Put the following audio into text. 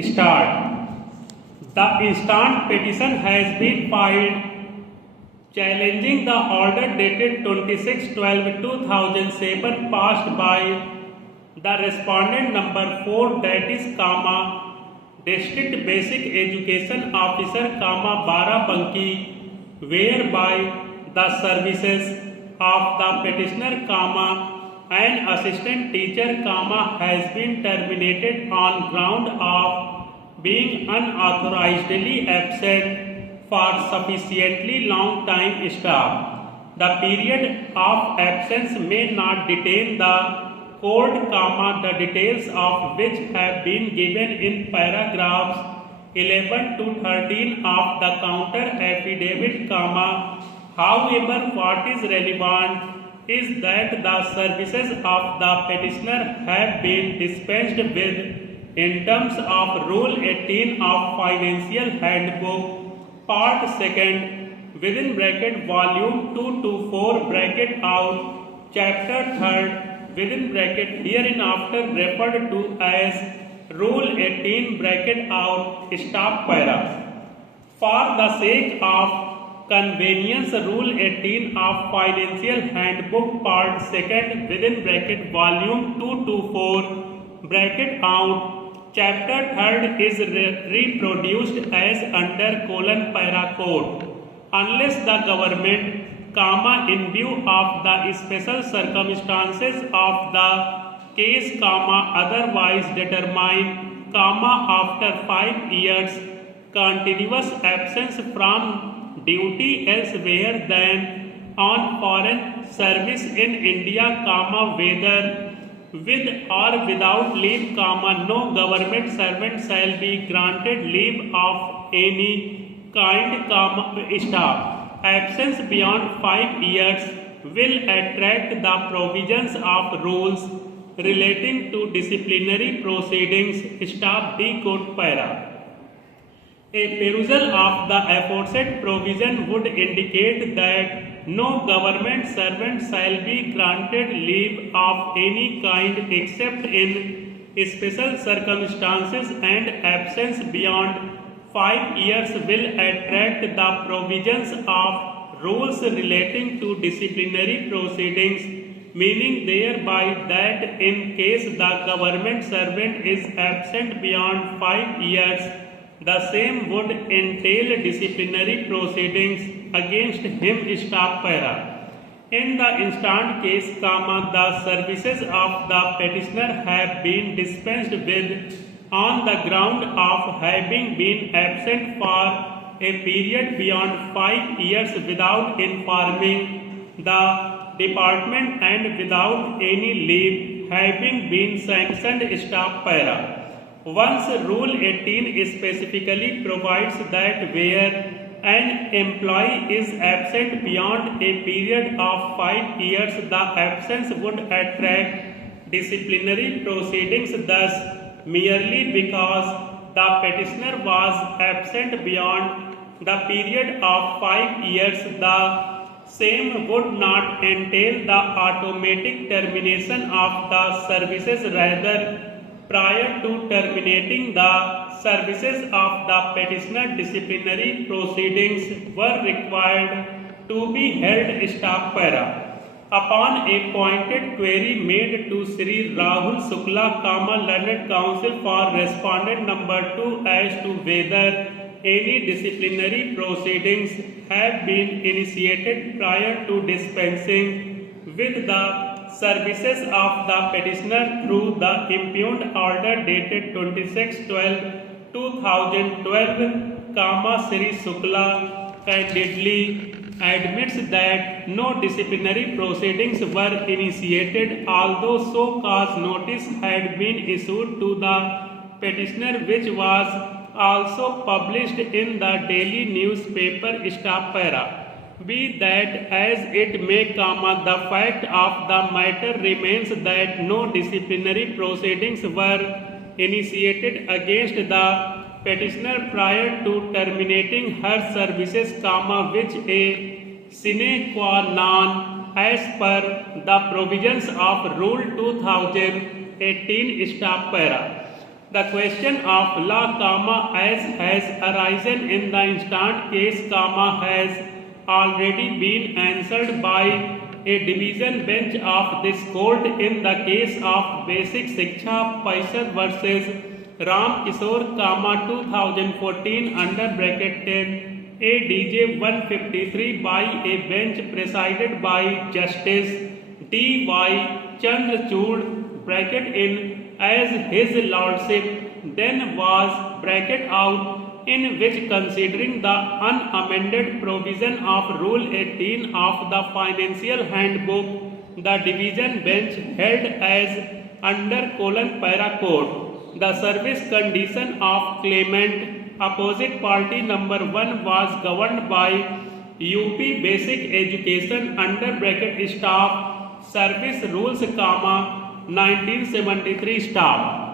Start. The instant petition has been filed challenging the order dated 26/12/2007 passed by the respondent number 4, that is District Basic Education Officer, Barabanki, whereby the services of the petitioner, and assistant teacher, has been terminated on ground of being unauthorizedly absent for sufficiently long time staff. The period of absence may not detain the court, the details of which have been given in paragraphs 11 to 13 of the counter affidavit, however, what is relevant is that the services of the petitioner have been dispensed with in terms of Rule 18 of Financial Handbook, Part 2nd, within bracket Volume 2 to 4, bracket out, Chapter 3rd, within bracket hereinafter referred to as Rule 18, bracket out, stop para. For the sake of convenience, Rule 18 of Financial Handbook, Part 2nd, within bracket Volume 2 to 4, bracket out, Chapter 3rd is reproduced as under para quote. Unless the government, in view of the special circumstances of the case, otherwise determine, after 5 years continuous absence from duty elsewhere than on foreign service in India, whether with or without leave, no government servant shall be granted leave of any kind, staff. Absence beyond 5 years will attract the provisions of rules relating to disciplinary proceedings, staff D code para. A perusal of the aforesaid provision would indicate that no government servant shall be granted leave of any kind except in special circumstances, and absence beyond 5 years will attract the provisions of rules relating to disciplinary proceedings, meaning thereby that in case the government servant is absent beyond 5 years, the same would entail disciplinary proceedings against him, stop para. In the instant case, the services of the petitioner have been dispensed with on the ground of having been absent for a period beyond 5 years without informing the department and without any leave having been sanctioned, stop para. Once Rule 18 specifically provides that where an employee is absent beyond a period of 5 years, the absence would attract disciplinary proceedings. Thus, merely because the petitioner was absent beyond the period of 5 years, the same would not entail the automatic termination of the services. Rather, prior to terminating the services of the petitioner, disciplinary proceedings were required to be held, stop para. Upon a pointed query made to Sri Rahul Shukla, learned counsel for respondent number 2 as to whether any disciplinary proceedings have been initiated prior to dispensing with the services of the petitioner through the impugned order dated 26/12/2012, Sri Shukla candidly admits that no disciplinary proceedings were initiated, although so cause notice had been issued to the petitioner, which was also published in the daily newspaper, stop para. Be that as it may, the fact of the matter remains that no disciplinary proceedings were initiated against the petitioner prior to terminating her services, which a sine qua non as per the provisions of Rule 2018, stop para. The question of law, as has arisen in the instant case, has already been answered by a division bench of this court in the case of Basic Shiksha Parishad versus Ram Kishore, 2014 under bracket 10 ADJ 153 by a bench presided by Justice D.Y. Chandrachud bracket in as his lordship then was bracket out, in which, considering the unamended provision of Rule 18 of the Financial Handbook, the division bench held as under para code the service condition of claimant opposite party number 1 was governed by UP Basic Education under bracket staff service rules, 1973 staff.